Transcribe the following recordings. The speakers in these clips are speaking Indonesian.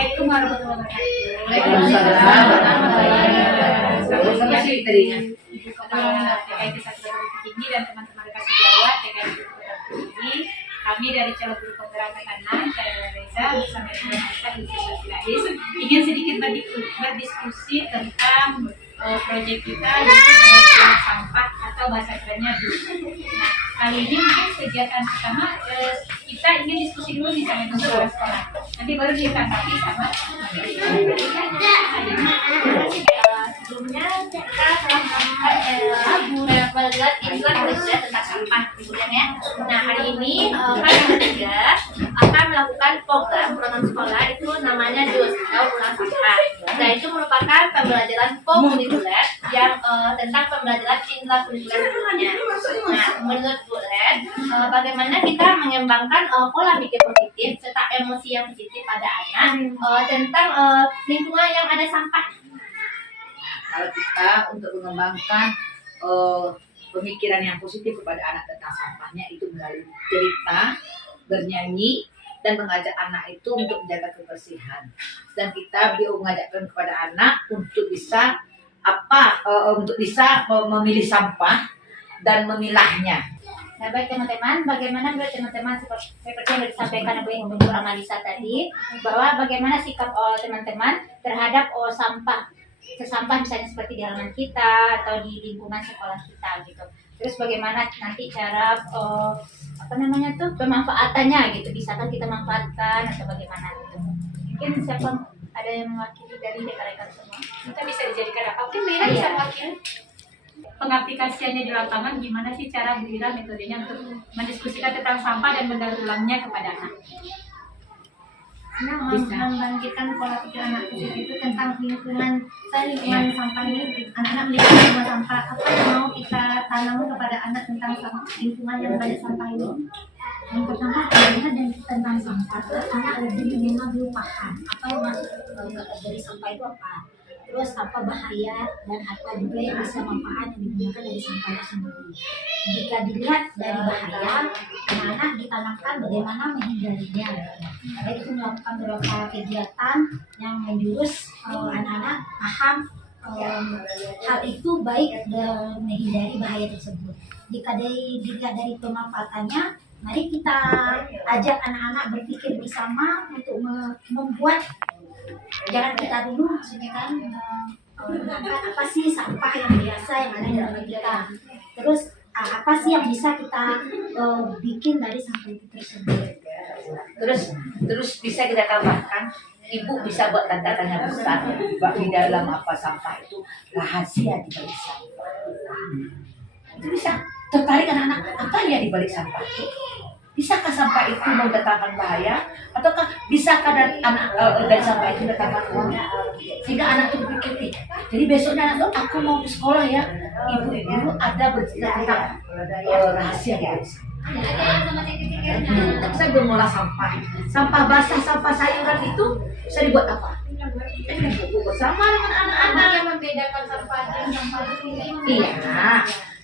Assalamualaikum warahmatullahi wabarakatuh. Waalaikumsalam warahmatullahi wabarakatuh. Sama sih tadinya. Ibu Kepala TKI Desa Kediri Tinggi dan teman-teman Desa Jawa TKI Kediri Tinggi. Kami dari Calon Guru Pemberantasan Anak, saya Reza bersama dengan Aisyah Hidayat ingin sedikit berdiskusi tentang proyek kita yaitu buang sampah atau bahasa kerennya dus. Nah, kali ini mungkin kegiatan pertama kita ingin diskusi dulu misalnya untuk orang sekolah. Nanti baru ditanggapi sama sebelumnya kita telah melakukan iklan kerja tentang sampah kemudian ya. Nah hari ini kami bertiga akan melakukan program program sekolah itu namanya DUS atau pulang sampah. Nah itu merupakan pembelajaran komunikuler yang tentang pembelajaran intrakurikuler semuanya. Nah menurut Bu Red, bagaimana kita mengembangkan pola pikir positif serta emosi yang positif pada anak tentang lingkungan yang ada sampah. Kalau kita untuk mengembangkan pemikiran yang positif kepada anak tentang sampahnya itu melalui cerita, bernyanyi, dan mengajak anak itu untuk menjaga kebersihan. Dan kita mengajakkan kepada anak untuk bisa memilih sampah dan memilahnya. Nah baik teman-teman, bagaimana menurut teman-teman seperti yang disampaikan Ibu Analisa tadi, bahwa bagaimana sikap teman-teman terhadap sampah, sesampah misalnya seperti di halaman kita atau di lingkungan sekolah kita gitu. Terus bagaimana nanti cara pemanfaatannya gitu, bisakah kita manfaatkan atau bagaimana gitu. Mungkin siapa ada yang mewakili dari rekan-rekan semua? kita bisa dijadikan apa? Mungkin Mira bisa mewakili pengaplikasiannya di lapangan, gimana sih cara Mira metodenya untuk mendiskusikan tentang sampah dan mendaur ulangnya kepada anak? Nah, membangkitkan pola pikir anak itu tentang lingkungan sampah ini, anak-anak melihat rumah sampah, apa yang mau kita tanam kepada anak tentang lingkungan yang banyak sampah ini? Yang pertama adalah tentang sampah, anak lebih mengenal dulu paham apa yang masuk dari sampah itu apa, terus apa bahaya dan apa juga yang bisa manfaat yang digunakan dari sampah itu sendiri. Jika dilihat dari bahaya, anak-anak ditanamkan bagaimana menghindarinya. Ada itu melakukan beberapa kegiatan yang menjurus anak-anak paham hal itu baik dan menghindari bahaya tersebut. Jika dilihat dari pemanfaatannya, mari kita ajak anak-anak berpikir bersama untuk membuat, jangan kita dulu maksudnya kan apa sih sampah yang biasa yang ada dalam kita, terus apa sih yang bisa kita bikin dari sampah itu tersebut. Terus bisa kita tambahkan, ibu bisa buat tanda tanya besar di dalam apa sampah itu, rahasia di balik sampah. Itu bisa tertarik anak-anak, apa ya di balik sampah itu? Bisakah sampah itu mendatangkan bahaya, ataukah bisakah dari sampah itu mendatangkan uang? Sehingga anak itu berpikir, jadi besoknya anak aku mau ke sekolah ya, ibu ada bercerita tentang rahasia di balik sampah. Saya belum ngolah sampah basah, sampah sayuran itu bisa dibuat apa? Buku bersama dengan anak-anak Yang membedakan sampah dan sampah ini. Iya.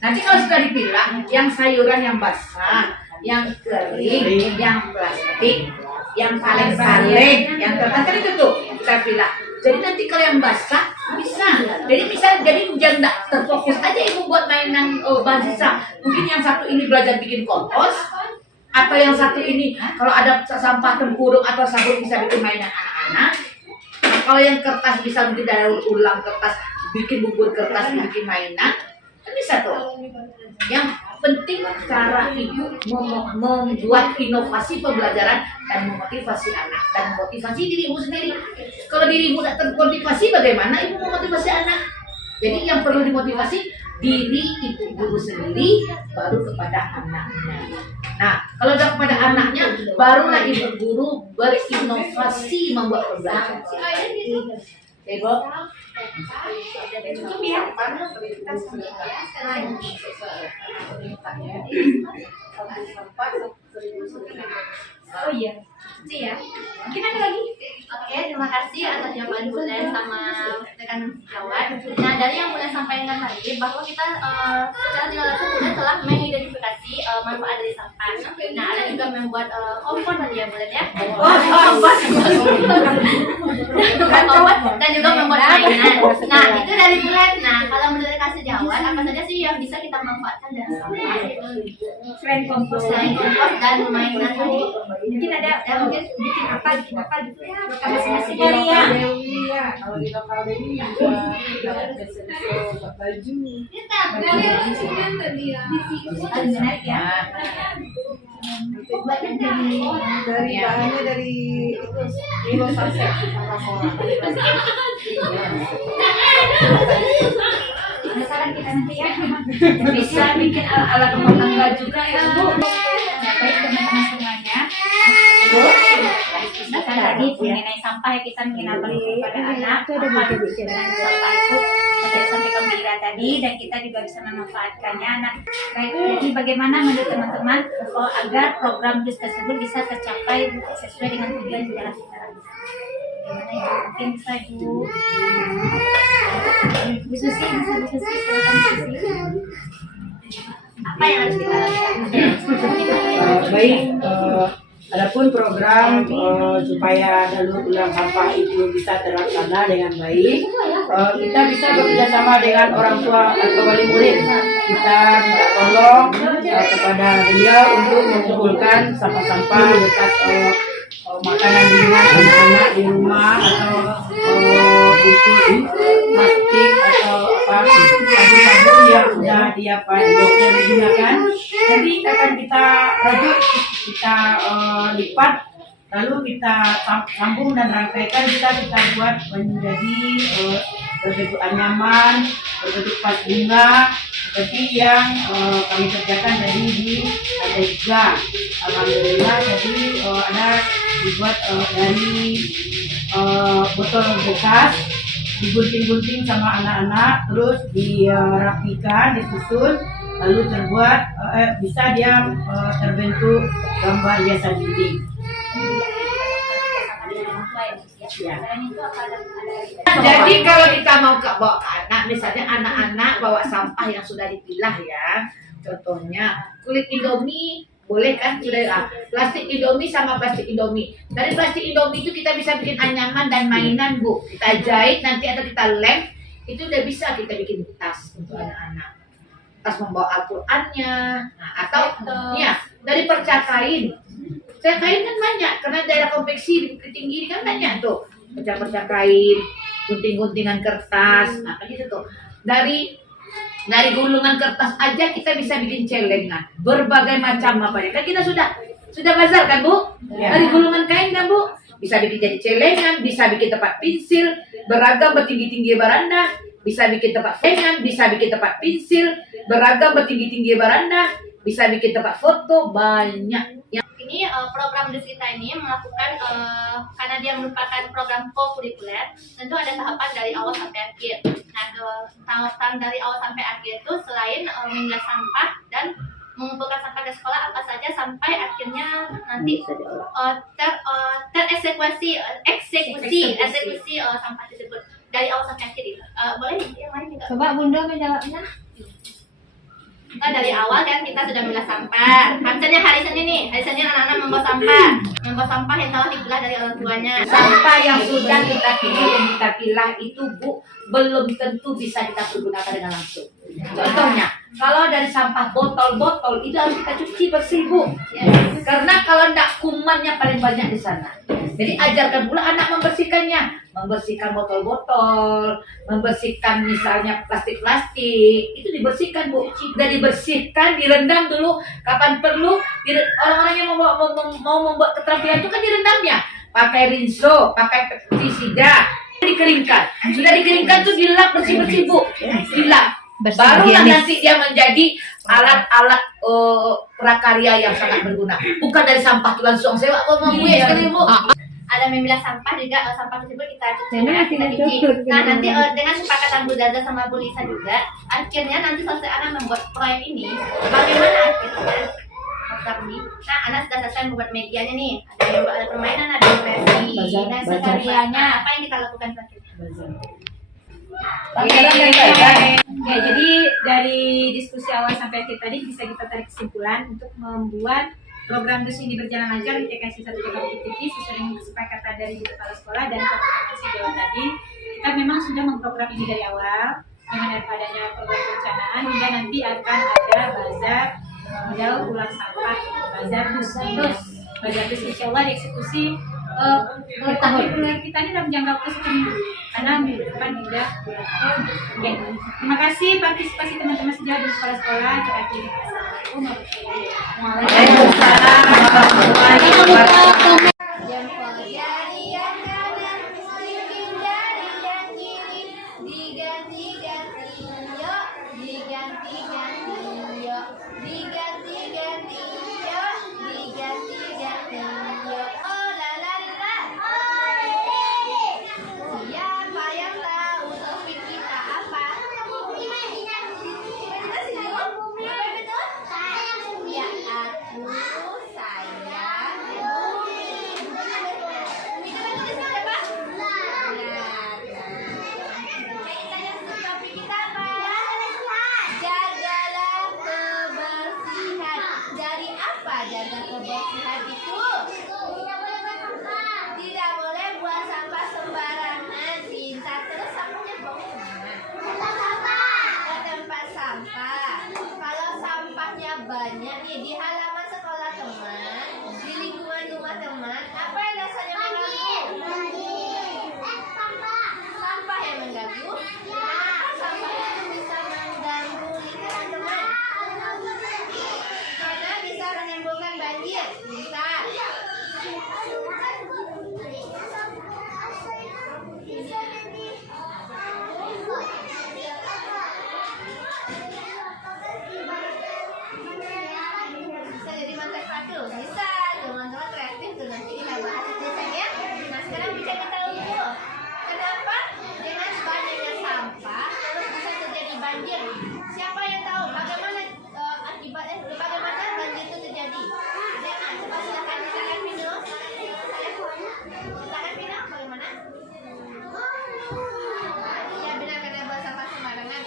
Nanti kalau sudah dipilah, yang sayuran yang basah, yang kering, yang plastik, yang kaleng-kaleng, yang tertentu itu tuh kita pilah. Jadi nanti kalau yang basah bisa. Jadi jangan terfokus aja ibu buat mainan bahan sisa. Mungkin yang satu ini belajar bikin kompos, atau yang satu ini kalau ada sampah tempurung atau sabun bisa bikin mainan anak-anak. Nah, kalau yang kertas bisa bikin daur ulang kertas, bikin bubur kertas, bikin mainan, kan bisa tuh. Yang penting cara ibu membuat inovasi pembelajaran dan memotivasi anak dan motivasi dirimu sendiri. Kalau dirimu tidak termotivasi, bagaimana ibu memotivasi anak? Jadi yang perlu dimotivasi diri ibu guru sendiri, baru kepada anaknya. Nah, kalau sudah kepada anaknya, barulah ibu guru berinovasi membuat pembelajaran. Ibu, Cukup ya. Oh iya, itu ya. Mungkin ada lagi? Oke, terima kasih atas jawaban Bu Dan sama rekan sejawat. Nah, dari yang Bulan sampaikan tadi bahwa kita secara tidak langsung Bulan telah mengidentifikasi manfaat dari sampah. Nah, ada juga membuat kompor tadi ya Bulan ya. Dan juga membuat mainan. Nah, itu dari Bulan. Nah, kalau menurut rekan sejawat apa saja sih yang bisa kita manfaatkan dari sampah? Selain kompos Dan mainan tadi. mungkin ada mungkin bikin apa gitu ya bukan masing-masing Kalau kali ya. Dewi ya, kalau di lokal Dewi buat buat baju. Harus menarik ya. Dari bahannya dari itu Milo Sunset sama Penasaran kita nanti ya. Bisa bikin alat rumah tangga juga ya Bu. Ya, baik teman-teman semuanya. Bu. Kan tadi mengenai sampah ya kita mengenalkan kepada anak apa dengan sampah itu materi sampai gembira tadi dan kita juga bisa memanfaatkannya. Nah, baik jadi bagaimana menurut teman-teman agar program JUS tersebut bisa tercapai sesuai dengan tujuan di dalam sekarang. Gimana ya? Mungkin bisa Bu Susi silakan Bu Susi. Apa yang harus kita lakukan? baik. Adapun program supaya daur ulang sampah itu bisa terlaksana dengan baik, kita bisa bekerja sama dengan orang tua atau wali murid. Kita minta tolong kepada beliau untuk mengumpulkan sampah-sampah bekas makanan di rumah anak-anak di rumah atau buku plastik atau apa sabun-sabun yang sudah dia digunakan. Jadi akan kita rajut, kita lipat, lalu kita sambung dan rangkaikan, kita buat menjadi berbentuk anyaman, berbentuk vas bunga seperti yang kami kerjakan tadi di lantai 3. Alhamdulillah jadi ada dibuat dari botol bekas, digunting-gunting sama anak-anak, terus dirapikan, disusun, lalu terbuat bisa dia terbentuk gambar hiasan dinding. Ya. Jadi kalau kita mau bawa ke anak, misalnya anak-anak bawa sampah yang sudah dipilah ya, contohnya kulit Indomie boleh kan, sudah plastik Indomie sama plastik Indomie. Dari plastik Indomie itu kita bisa bikin anyaman dan mainan Bu. Kita jahit nanti atau kita lem, itu udah bisa kita bikin tas untuk anak-anak. Tas membawa Al-Qur'annya, nah, atau ya dari perca kain. Perca kain kan banyak karena daerah konveksi di Bukit Tinggi kan banyak tuh perca kain, gunting-guntingan kertas, nah kan gitu tuh. Dari gulungan kertas aja kita bisa bikin celengan berbagai macam apa ya. Kan kita sudah bazar kan Bu? Ya. Dari gulungan kain kan Bu? Bisa bikin jadi celengan, bisa bikin tempat pensil beragam bertinggi-tinggi baranda, bisa bikin tempat celengan, bisa bikin tempat pensil beragam bertinggi-tinggi baranda, bisa bikin tempat foto, banyak. Ini program JUS kita ini melakukan karena dia merupakan program co-kurikuler, tentu ada tahapan dari awal sampai akhir. Nah, tahapan dari awal sampai akhir itu selain memilah sampah dan mengumpulkan sampah ke sekolah apa saja sampai akhirnya nanti eksekusi sampah tersebut dari awal sampai akhir itu. Boleh yang lain juga? Coba Bunda menjawabnya. Kita dari awal kan kita sudah memilah sampah. Misalnya hari Senin anak-anak membawa sampah yang telah dipilah dari orang tuanya. Sampah yang sudah kita pilah itu Bu belum tentu bisa kita pergunakan dengan langsung. Contohnya, kalau dari sampah botol itu harus kita cuci bersih Bu. Karena kalau enggak kumannya paling banyak di sana. Jadi ajarkan pula anak membersihkan botol-botol, membersihkan misalnya plastik-plastik, itu dibersihkan Bu. Sudah dibersihkan, direndam dulu. Kapan perlu, orang-orang yang mau membuat keterampilan itu kan direndamnya. Pakai rinso, pakai pestisida, dikeringkan. Sudah dikeringkan tuh dilap bersih-bersih Bu. Dilap. Barulah nanti dia menjadi alat-alat prakarya yang sangat berguna. Bukan dari sampah tuh langsung sewa sekali Bu. Ada memilah sampah juga, sampah tersebut kita cuci, kita cuci. Nah nanti dengan kesepakatan Bu Zaza sama Bu Lisa juga, akhirnya nanti selesai anak membuat proyek ini, bagaimana akhirnya program nih. Nah, anak sudah selesai membuat medianya nih. Ada permainan, ada kreasi. Dan sekaliannya apa yang kita lakukan selanjutnya? Ya, jadi dari diskusi awal sampai akhir tadi bisa kita tarik kesimpulan untuk membuat program DUS ini berjalan lancar di TKS 1 TK Bukit Tinggi sesuai dengan kesepakatan dari kepala sekolah dan koordinasi Jawa tadi. Kita memang sudah memprogram ini dari awal dengan adanya program perencanaan hingga nanti akan ada bazar modal ulang sampah, bazar DUS. Bazar DUS insya Allah dieksekusi tahun kita ini dalam jangka waktu 1 minggu karena minggu depan hingga bulan. Oke. Terima kasih partisipasi teman-teman sejauh di kepala sekolah. Assalamualaikum warahmatullahi wabarakatuh. Jempol jari yang kanan, selipin jari yang kiri, diganti-ganti yo, diganti-ganti yo, diganti-ganti yo, diganti-ganti yo. Oh la la la, siapa yang tahu topik kita apa? Ya aku, saya, jaga kebersihan itu tidak boleh buang sampah sembarangan. Pintar terus sampahnya ke tempat sampah. Kalau sampahnya banyak nih di halaman sekolah teman, di lingkungan rumah teman, apa yang rasanya mengganggu? Sampah yang mengganggu. Kenapa sampah itu bisa mengganggu lingkungan teman? Karena bisa menimbulkan banjir. Bisa. Bisa jadi mantan sepatu. Bisa. Teman-teman kreatif tuh, nanti kita bahas itu ya. Nah, sekarang bisa kita ukur kenapa dengan banyaknya sampah terus bisa terjadi banjir. Siapa yang tahu bagaimana akibatnya, bagaimana banjir itu terjadi? Jangan, coba silakan Pino. Silakan Pino, bagaimana? Ya benar, karena buang sampah sembarangan.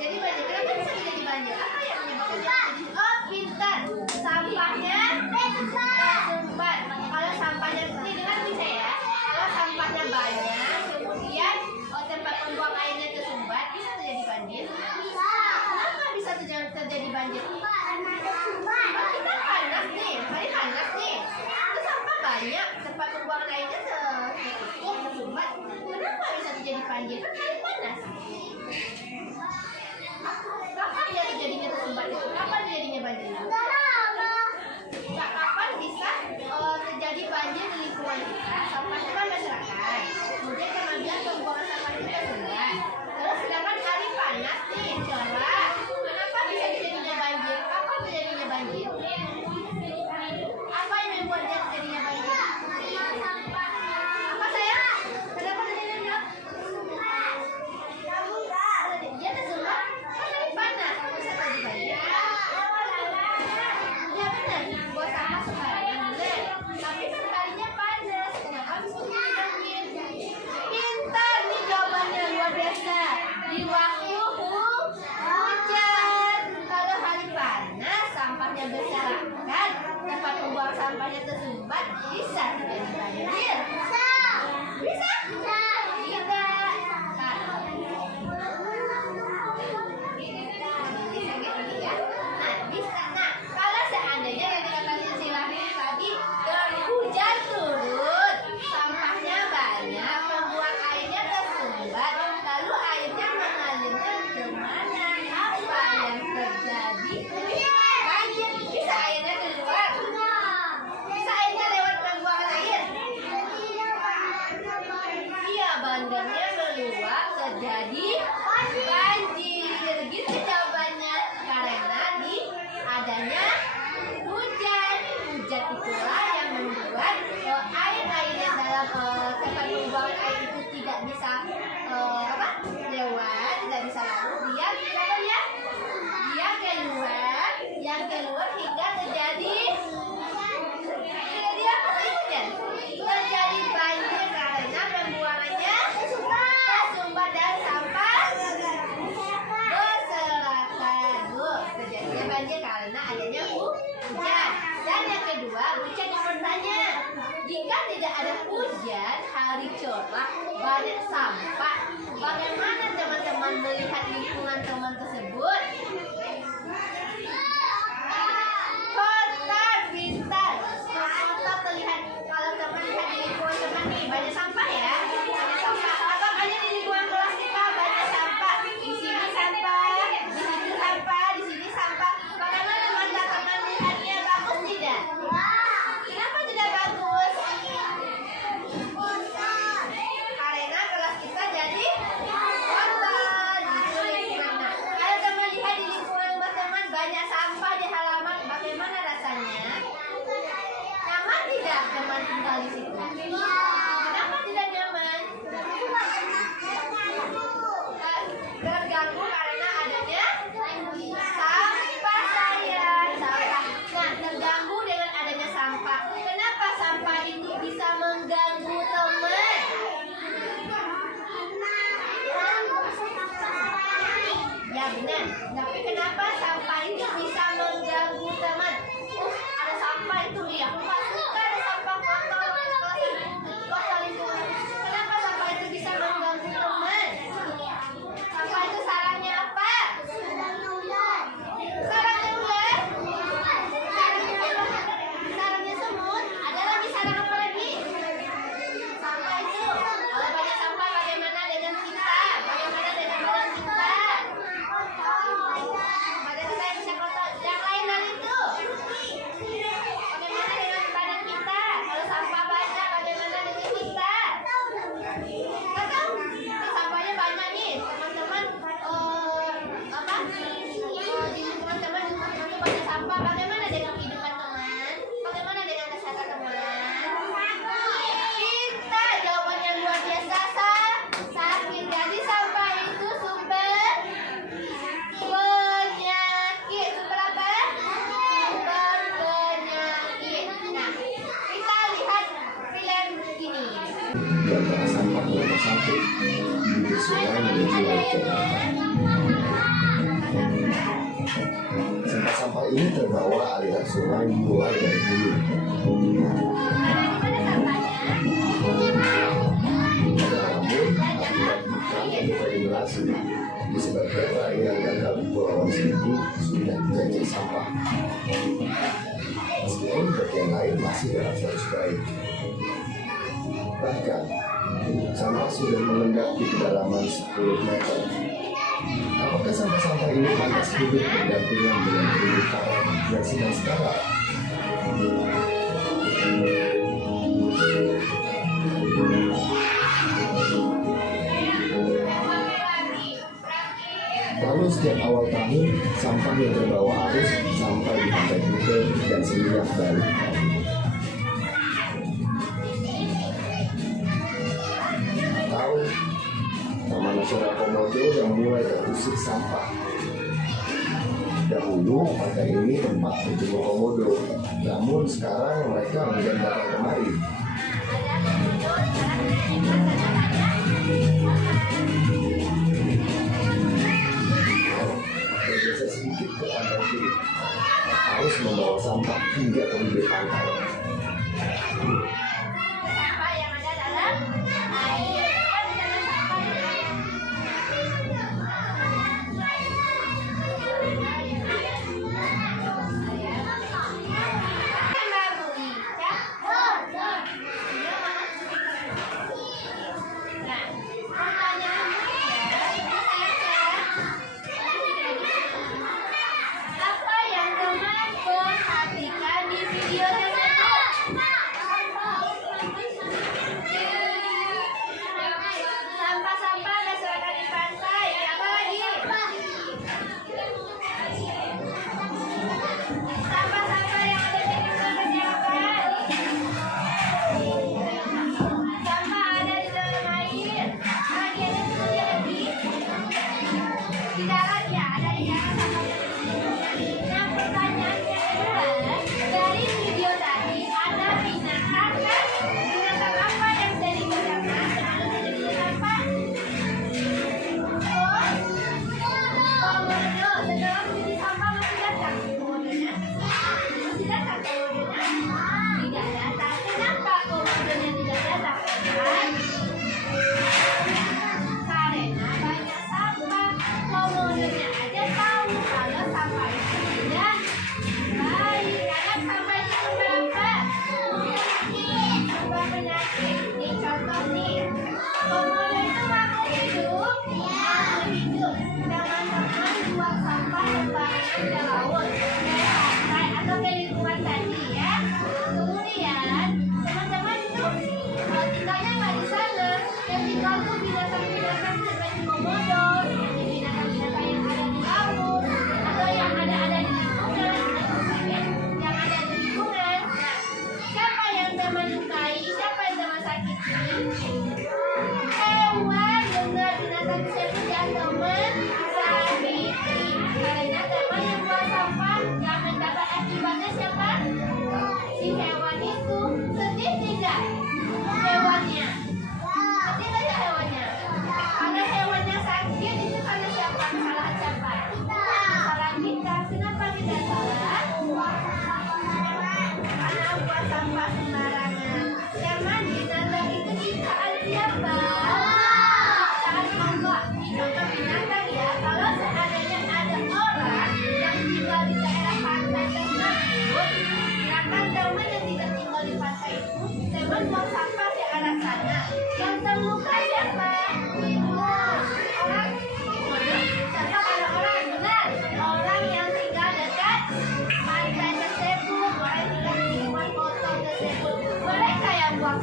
Jadi banjir, kenapa bisa terjadi banjir? Apa yang menyebabkan? Oh, pintar. Sampahnya tersumbat. Kalau sampahnya ini dengar bisa ya. Kalau sampahnya banyak, kemudian tempat pembuang airnya tersumbat, bisa terjadi banjir. Kenapa bisa terjadi banjir? Kita panas nih, hari panas nih. Terus sampah banyak, tempat pembuangan airnya tersumbat. Kenapa bisa terjadi banjir? Kan hari panas. Kapan dia terjadinya tersumbat itu? Kapan terjadinya banjir? Kapan bisa terjadi banjir di lingkungan kita? Sampahnya kan masyarakat. Kemudian kemudian pembuangan sampah itu tersumbat. Terus sedangkan hari panas nih, cerah. Kenapa bisa terjadinya banjir? Kapan terjadinya banjir? Apa yang membuat dia terjadinya banjir? Apa sayang? Kenapa terjadinya? Dia tersumbat. Kan hari panas, bisa terjadi banjir. Ya benar, buat sampah sembarangan boleh. Tapi kan harinya panas, kenapa bisa terjadi banjir? Pintar nih jawabannya, luar biasa. Di waktu hujan, kalau hari panas sampahnya berserakan, tempat pembuang sampahnya tersumbat, bisa terjadi banjir. Bisa? Tidak. Nah, bisa. Nah, kalau seandainya yang dikatakan silahkan tadi, hujan turun, sampahnya banyak, pembuang airnya tersumbat, lalu airnya mengalirnya kemana? Apa yang terjadi? Banjir. Bisa airnya keluar? Bisa airnya lewat pembuangan air? Iya, sekolah banyak sampah. Bagaimana teman-teman melihat lingkungan teman tersebut? Kotor, pintar. Kotor terlihat kalau teman lihat di lingkungan teman nih banyak sampah ya. Banyak sampah. Atau banyak di lingkungan kelas kita banyak sampah. Di sini sampah, di situ sampah, di sini sampah. Bagaimana teman-teman melihatnya, bagus tidak? Kenapa tidak bagus? Karena kelas kita jadi kotor gitu lingkungannya. Kalau teman lihat di lingkungan teman-teman banyak sampah di halaman, bagaimana rasanya? Nyaman tidak teman tinggal di situ? Kenapa tidak nyaman? Terganggu karena adanya sampah sayang. Sampah. Nah, terganggu dengan adanya sampah. Kenapa sampah ini bisa mengganggu teman? Ya benar. Tapi kenapa sampah itu bisa mengganggu teman? Ada sampah itu ya. Nggak suka ada sampah kotor lingkungan. Kenapa sampah itu bisa mengganggu teman? Sampah itu sarangnya apa? Sarangnya ular? Sarangnya semut? Ada lagi sarang apa lagi? Sampah itu. Kalau banyak sampah bagaimana dengan kita? Bagaimana dengan badan kita? Badan kita yang bisa kotor. Yang lain dari itu. Bagaimana dengan badan kita? Kalau sampah banyak bagaimana dengan kita? Nggak tahu. Sampahnya banyak nih teman-teman. Di lingkungan teman banyak sampah. Bagaimana dengan kehidupan teman? Bagaimana dengan kesehatan teman? Kita jawabannya luar biasa sakit. Jadi sampah itu sumber penyakit. Sumber apa? Sumber penyakit. Nah, kita lihat film ini. Di antara sampah nomor 1 di sungai menuju laut Jakarta. Sampah-sampah ini terbawa aliran sungai mulai dari hulu. Namun, akibat ikan integrasi disebabkan perairan dan kepulauan Seribu sudah menjadi sampah. Meskipun bagian lain masih dalam status baik. Bahkan, sampah sudah mengendap di kedalaman 10 meter. Apakah sampah-sampah ini pantas hidup berdampingan dengan terumbu karang yang sedang sekarang? Lalu setiap awal tahun, sampah yang terbawa arus sampai di Pantai Kuta dan Seminyak Bali. Atau Taman Nasional Komodo yang mulai terusik sampah. Dahulu pantai ini tempat berjemur komodo, namun sekarang mereka enggan datang kemari. Bergeser sedikit ke pantai kiri, harus membawa sampah hingga ke bibir pantai. Sampah yang ada dalam air. Apa yang teman perhatikan di video tersebut?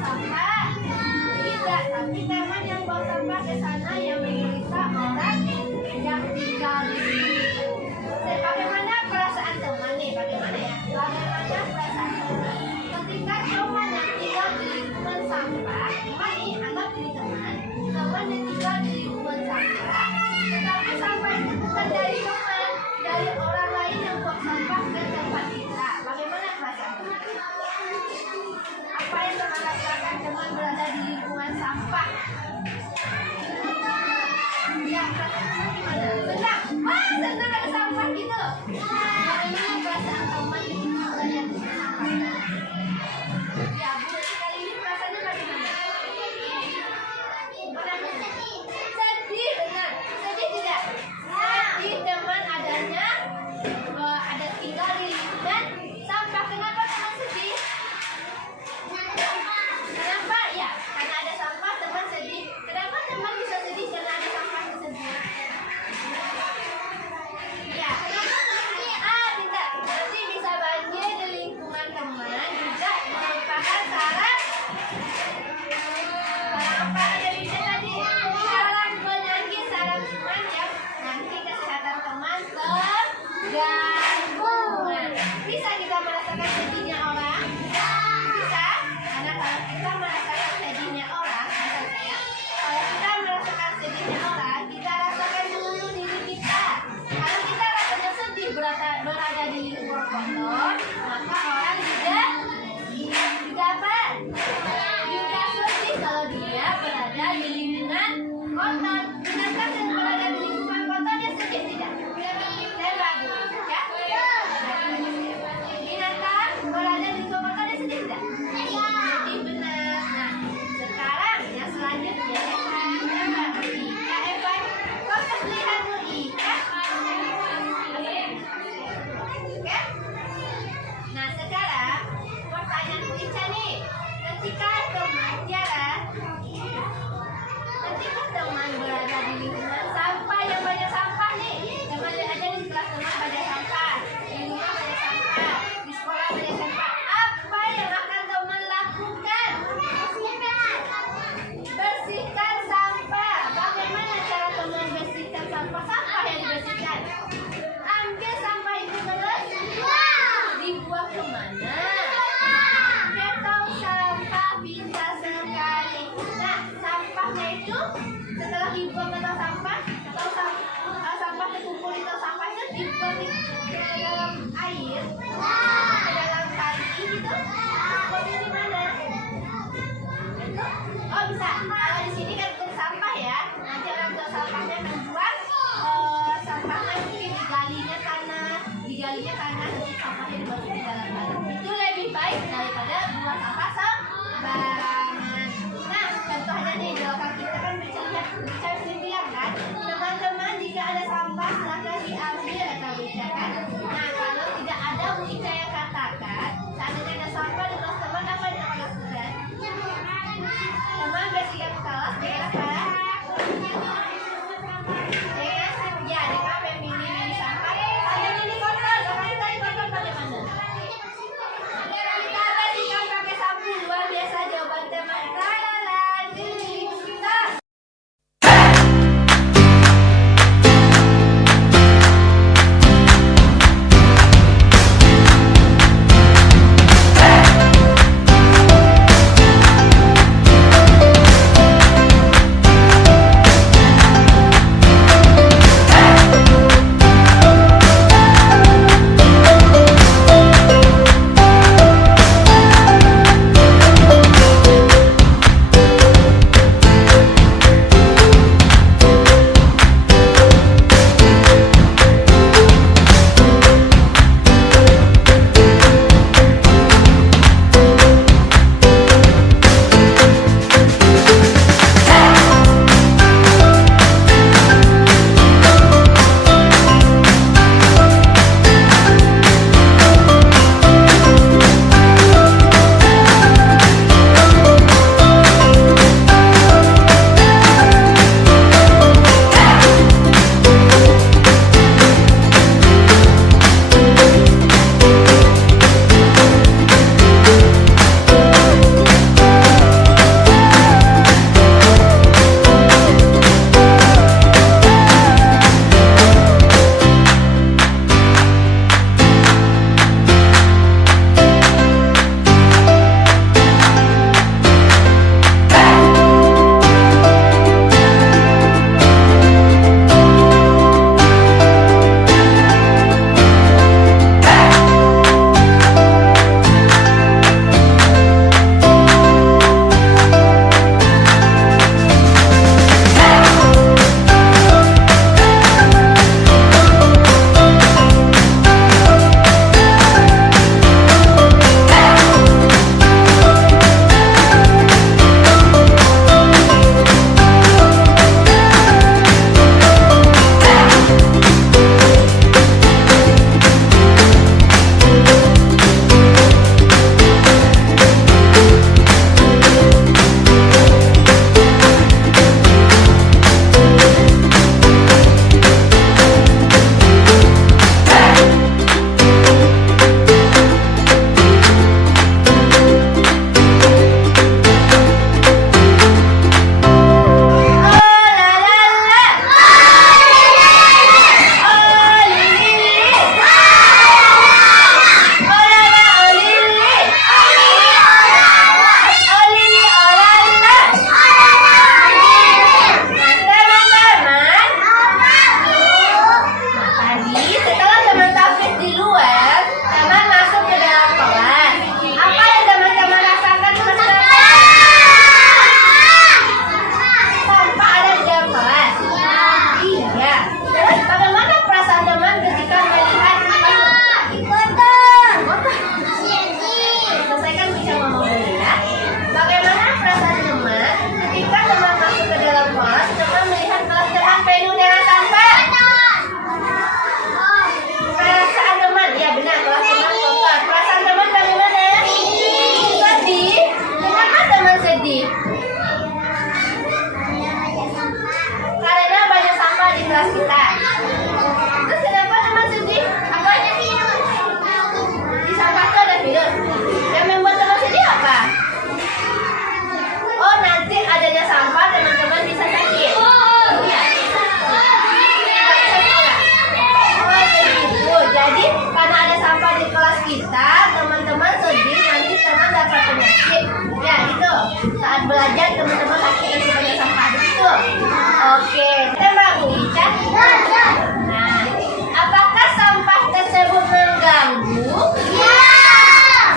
sampah? Tidak, tapi teman yang buang sampah ke sana yang menderita orang yang tinggal di situ. Bagaimana perasaan teman nih? Bagaimana ya? Bagaimana perasaan teman ketika teman yang tinggal di lingkungan sampah? Ini anggap diri teman yang tinggal di lingkungan sampah, tetapi sampah itu bukan dari teman, dari orang lain yang buang sampah ke tempat kita. Bagaimana perasaan teman? Apa yang teman rasakan teman berada di lingkungan sampah? Ya, perasaan gimana? Senang? Wah, senang ada sampah gitu. Bagaimana perasaan teman ketika berada di sampah? Ya, Bu, kali ini perasaannya bagaimana? Sedih, benar. Sedih tidak? Sedih teman adanya ada tinggal di lingkungan sampah. Kenapa teman sedih? Kenapa? Ya, karena ada sampah teman sedih. Kenapa teman bisa sedih karena ada sampah tersebut? Ya, kenapa teman sedih? Tidak. Nanti bisa banjir di lingkungan teman juga merupakan sarang apa ada di tadi? Sarang penyakit, sarang teman yang nanti kesehatan teman terganggu. Nah, bisa kita merasakan sedihnya orang? Bisa, karena kalau kita merasakan sedihnya orang, kalau kita merasakan sedihnya orang, kita rasakan dulu diri kita. Kalau kita rasanya sedih berada di lingkungan kotor, maka orang juga apa? Juga sedih kalau dia berada di lingkungan kotor. Binatang yang berada di lingkungan kotor dia sedih tidak? Saya ragu, ya? Binatang berada di lingkungan kotor dia sedih tidak? Sedih, benar. Nah, sekarang yang selanjutnya Ika, Eva, kau kasih lihat dulu Ika. Oke? Nah, sekarang pertanyaan Ica nih, ketika teman Tiara, ketika teman berada di lingkungan sampah yang banyak sampah nih, teman ada di kelas teman banyak sampah, di rumah banyak sampah, di sekolah banyak sampah, apa yang akan teman lakukan? Bersihkan sampah. Bagaimana cara teman bersihkan sampah? Sampah yang dibersihkan, ambil sampah itu terus dibuang kemana? Ketong sampah bisa sekali. Nah, sampahnya itu setelah dibuang ke tong sampah, sampah terkumpul di tong sampah itu dibuang ke dalam air, ke dalam kali gitu. Buangnya di mana? Oh, bisa. Kalau di sini kan untuk sampah ya. Nanti orang tua sampahnya membuang sampahnya mungkin digalinya tanah, nanti sampahnya dimasukin di dalam kali. Itu lagi saat belajar teman-teman lakukan banyak sampah, betul? Oke, tembak Bu Ica. Nah, apakah sampah tersebut mengganggu?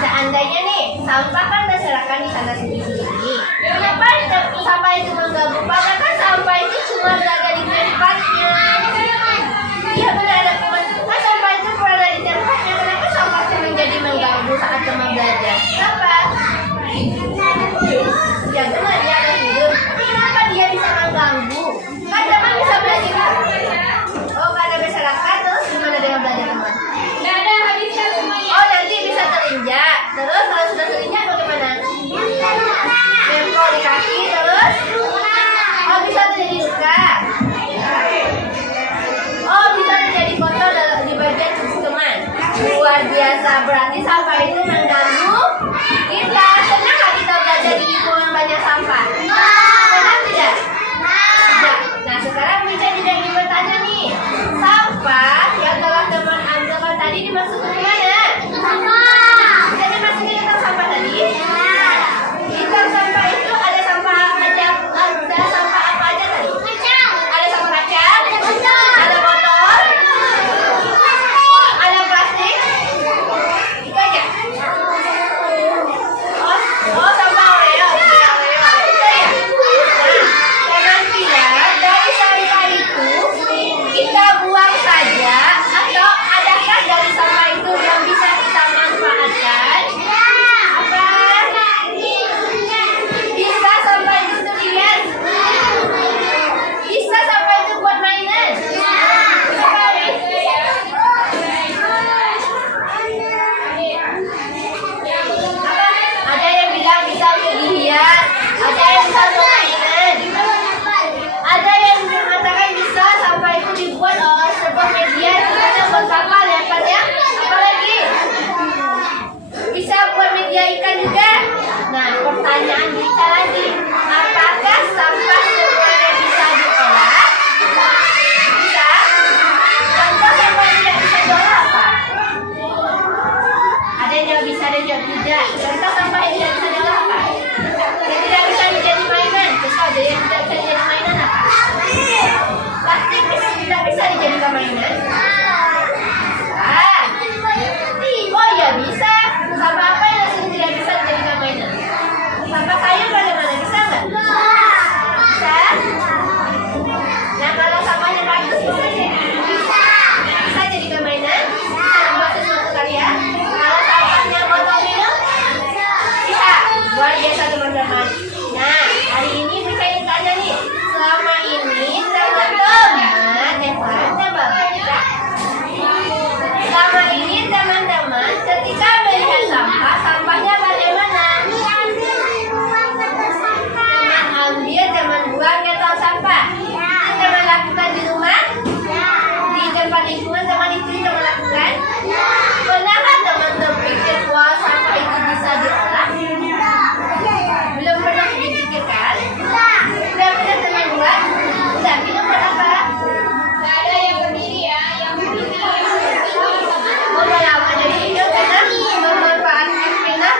Seandainya nih, sampah kan berserakan di sana sendiri. Kenapa sampah itu mengganggu? Padahal kan sampah itu cuma berada di tempatnya. Iya benar ada teman. Kan sampah itu berada di tempatnya. Kenapa sampah itu menjadi mengganggu saat teman belajar? Kenapa? Ya benar, dia ada hidup. Tapi kenapa dia bisa mengganggu? Kan teman bisa belajar. Oh, karena masyarakat, terus gimana dengan belajar teman? Nggak ada, habiskan semuanya. Oh, nanti bisa terinjak. Terus kalau sudah terinjak bagaimana? Nempel di kaki, terus? Oh, bisa terjadi luka. Oh, bisa terjadi kotor di bagian tubuh teman. Luar biasa, berarti sampah itu mengganggu kita. Senang nggak kita belajar di lingkungan banyak sampah? Senang tidak? Tidak. Nah, sekarang bisa jadi bertanya nih. Sampah yang telah teman ambilkan tadi dimasukkan ke mana? Bisa dimasukin ke tong sampah tadi? Di tong sampah itu ada sampah apa aja tadi? Ada sampah kacang, ada botol, ada plastik, itu aja. Oh, sampah Oreo, itu ya. Nah, teman kira dari sampah itu kita buang saja atau adakah dari sampah itu yang bisa kita manfaatkan? Apa? Bisa sampah itu terlihat? Bisa sampah itu buat mainan? Apa? Ada yang bilang bisa untuk dihias, ada yang bisa untuk mainan, ada yang mengatakan bisa sampah itu dibuat sebuah media dimana buat sampah, lihat ya. Apalagi bisa buat media ikan juga. Nah, pertanyaan kita lagi, apakah sampah semuanya bisa diolah? Bisa. Contoh sampah yang tidak bisa diolah apa? Ada yang jawab bisa, ada yang jawab tidak. Contoh sampah yang tidak bisa diolah apa? Yang tidak bisa menjadi mainan. Terus ada yang tidak bisa menjadi mainan apa? Plastik tidak bisa dijadikan mainan. Oh ya bisa. Sampah apa yang tidak bisa dijadikan mainan? Sampah sayur bagaimana? Bisa nggak? Bisa. Nah, kalau sampahnya bagus bisa jadi. Bisa jadikan mainan. Bisa membuat sesuatu karya. Kalau sampahnya botol minum, bisa. Luar biasa teman-teman. Nah, hari ini bisa ditanya nih. Selama ini selama ini teman-teman ketika melihat sampah, sampahnya bagaimana? Teman ambil, teman buang ke tong sampah. Itu teman lakukan di rumah? Di tempat lingkungan teman itu teman lakukan? Pernahkah teman terpikir bahwa sampah itu bisa diolah? Belum pernah dipikirkan? Sudah pernah teman buat? Sudah, itu buat apa? Nggak ada yang berdiri ya, yang berdiri. Lama jadi itu karena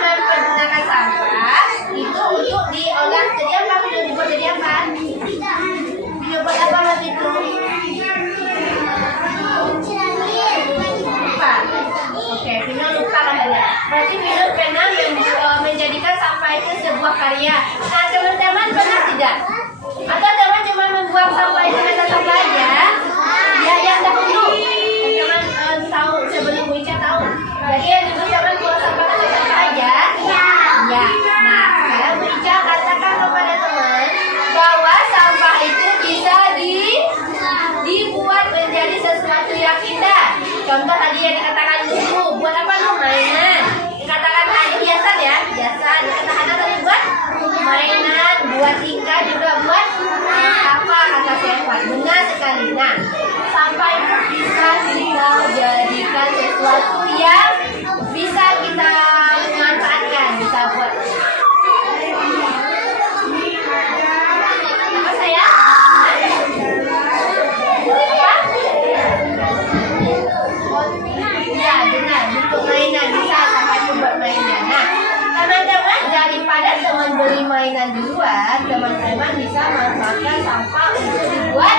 mempergunakan sampah itu untuk diolah jadi apa? Video dibuat jadi apa? Video buat apa waktu itu? Lupa. Oke, Vino lupa kan ya. Berarti Vino pernah menjadikan sampah itu sebuah karya. Nah, teman-teman pernah tidak? Atau teman cuma membuang sampah itu dengan sampah aja? Ya, yang dahulu. Teman tahu sebelum Bu Ica tahu. Jadi yang dulu teman buang sampah dengan sampah aja? Ya. Nah, sekarang Bu Ica katakan kepada teman bahwa sampah itu bisa dibuat menjadi sesuatu yang indah. Contoh tadi yang dikatakan dulu, buat apa lu mainan? Dikatakan hanya hiasan ya, hiasan. Dikatakan tadi buat mainan, buat ikan juga buat apa kata Sevan. Benar sekali. Nah, sampah itu bisa kita jadikan sesuatu yang bisa kita manfaatkan, bisa buat. Apa saya? Ya benar, bentuk mainan bisa sampah itu buat mainan. Nah, teman-teman daripada teman beli mainan mainan di luar, teman-teman bisa manfaatkan sampah untuk dibuat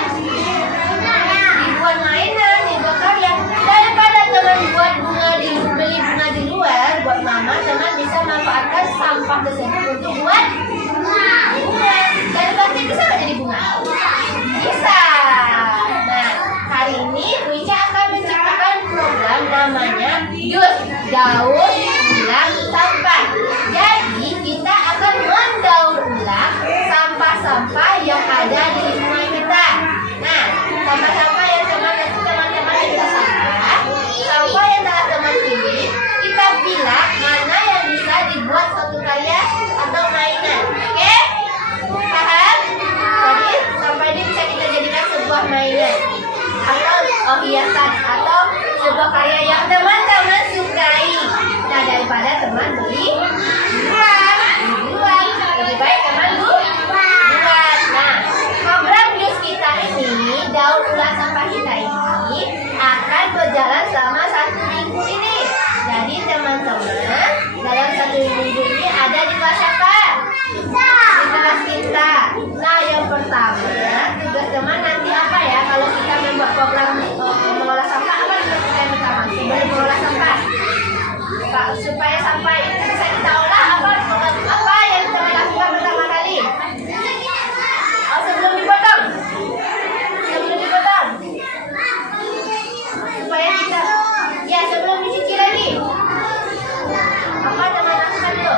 mainan, dibuat karya. Daripada teman beli bunga di luar buat mama, teman bisa manfaatkan sampah tersebut untuk buat bunga. Dan plastik bisa nggak jadi bunga? Bisa. Nah, hari ini Wica akan menciptakan program namanya daur ulang sampah. Jadi kita akan mendaur ulang sampah-sampah yang ada di lingkungan kita. Nah, sampah-sampah yang teman-teman kita sampah yang telah teman pilih, kita pilih mana yang bisa dibuat suatu karya atau mainan. Oke? Paham? Jadi sampah ini bisa kita jadikan sebuah mainan atau hiasan atau sebuah karya yang teman-teman sukai. Nah, daripada teman beli buang, lebih baik teman buat. Nah, program news kita ini, daur ulang sampah kita ini akan berjalan selama 1 minggu ini. Jadi teman-teman dalam 1 minggu ini ada di kelas apa? Di kelas kita. Nah, yang pertama tugas teman nanti apa ya? Kalau kita membuat program mengolah sampah, apa yang pertama? Sebelum mengolah sampah, supaya sampah itu bisa kita olah, apa yang kita lakukan pertama kali? Oh, sebelum dipotong, supaya kita sebelum dicuci lagi, apa teman lakukan dulu?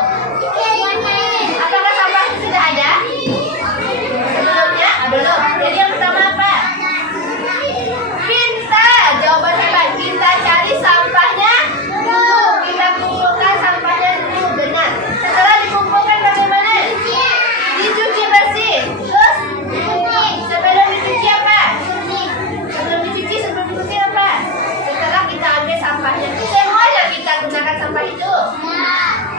Apakah sampah itu sudah ada sebelumnya? Belum. Jadi yang pertama apa? Jawaban teman, kita cari sampahnya dulu, kita kumpulkan sampahnya dulu, benar. Setelah dikumpulkan bagaimana? Dicuci bersih. Terus sebelum dicuci apa? Sebelum dicuci apa? Setelah kita ambil sampahnya, semuanya kita gunakan sampah itu.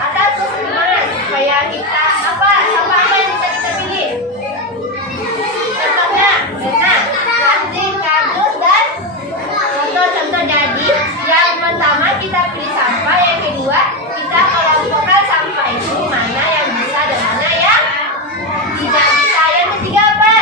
Atau terus gimana? Supaya kita sampah apa yang bisa kita pilih? Contohnya, benar, plastik, kardus, dan contoh. Jadi yang pertama kita pilih sampah, yang kedua kita kelompokkan sampah itu mana yang bisa dan mana yang tidak bisa. Yang ketiga apa?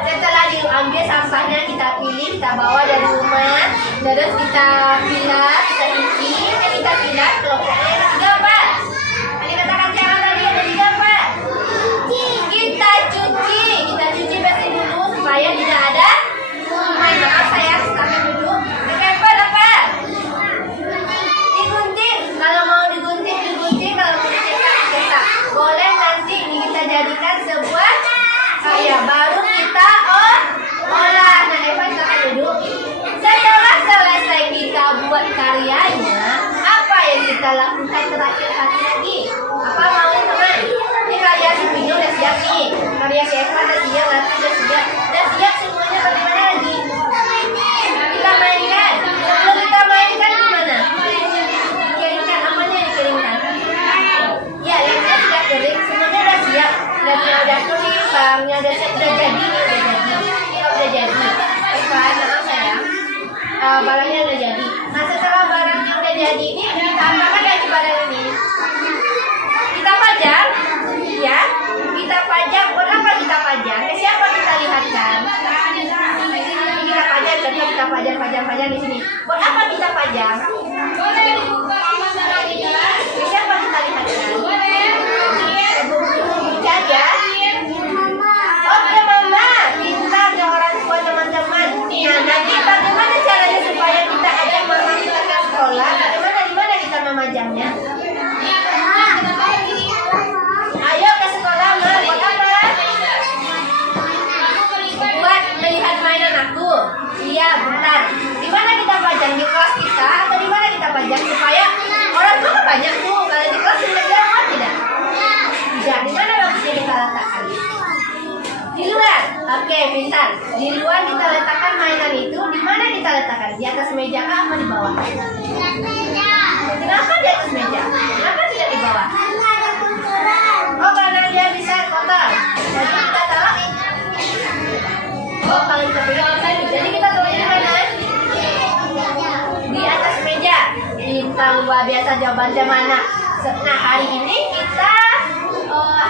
Setelah diambil sampahnya, kita pilih, kita bawa dari rumah, terus kita pilah, kita cuci, kita pilah, kelompoknya. Yang ketiga apa? Tadi katakan cara tadi yang ketiga apa? Kita cuci bersih dulu supaya tidak ada. Maaf saya tangan dulu. Dikempel apa? Digunting. Kalau mau digunting, kalau mau dicetak. Boleh nanti ini kita jadikan sebuah karya. Baru kita olah. Nah, Eva tangan dulu. Setelah selesai kita buat karyanya, apa yang kita lakukan terakhir kali lagi? Apa mau teman? Ini karya si Pino udah siap nih. Karya si Eva udah siap, nanti udah siap semuanya. Bagaimana lagi? Kita mainkan. Kalau kita mainkan gimana? Dikeringkan, apanya dikeringkan? Ya, yang sudah kering, semuanya udah siap. Dan udah kering, barangnya udah jadi. Udah jadi. Eva, maaf sayang. Barangnya udah jadi. Nah, setelah barangnya udah jadi ini, kita apakan dari barang ini? Kita pajang, ya. Kita pajang. Buat apa kita pajang? Ke siapa kita lihatkan? Ini kita pajang, contoh kita pajang di sini. Buat apa kita pajang? Ke siapa kita lihatkan? Saja. Oke mama, pintar ke orang tua teman-teman. Nah, nanti bagaimana caranya supaya kita ajak mama kita ke sekolah? Bagaimana, di mana kita memajangnya? Ayo ke sekolah, Ma. Buat apa? Buat melihat mainan aku. Iya, bentar. Di mana kita pajang? Di kelas kita atau di mana kita pajang? Supaya orang tua kan banyak tuh. Kalau di kelas kita kan tidak. Tidak. Di mana bagusnya kita letakkan? Di luar. Oke, pintar. Di luar kita letakkan mainan itu. Di mana kita letakkan? Di atas meja kah apa di bawah? Kenapa di atas meja? Kenapa tidak di bawah? Oh, karena dia bisa kotor. Jadi kita taruh. Oh, kalau kita pilih, jadi kita taruh di mana? Di atas meja. Di bintang luar biasa jawabannya mana. Nah, hari ini kita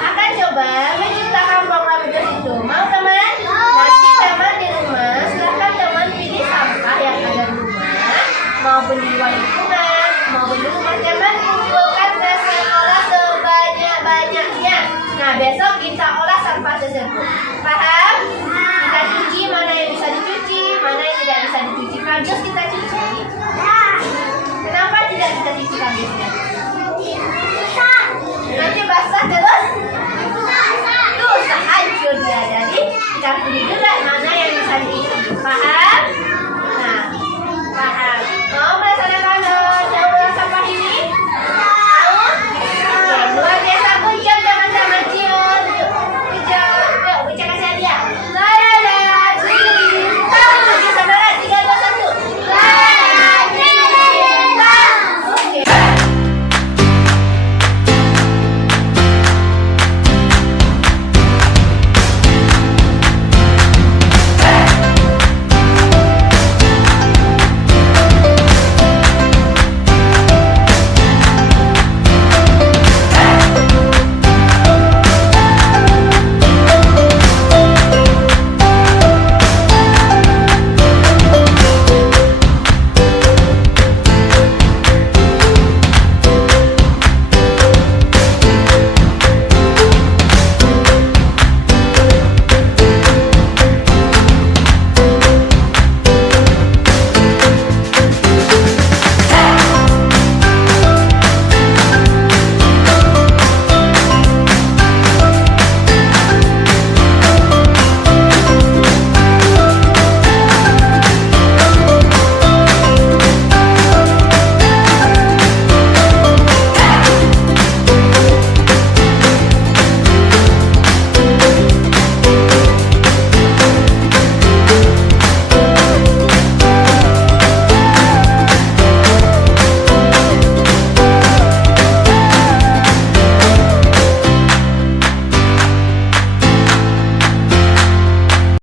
akan coba menciptakan program itu. Mau teman? Nanti teman di rumah silahkan teman pilih sampah yang ada di rumah, maupun di luar lingkungan, maupun di rumah teman, kumpulkan ke sekolah sebanyak-banyaknya. Nah, besok kita olah sampah tersebut. Paham? Kita cuci mana yang bisa dicuci, mana yang tidak bisa dicuci. Kardus kita cuci,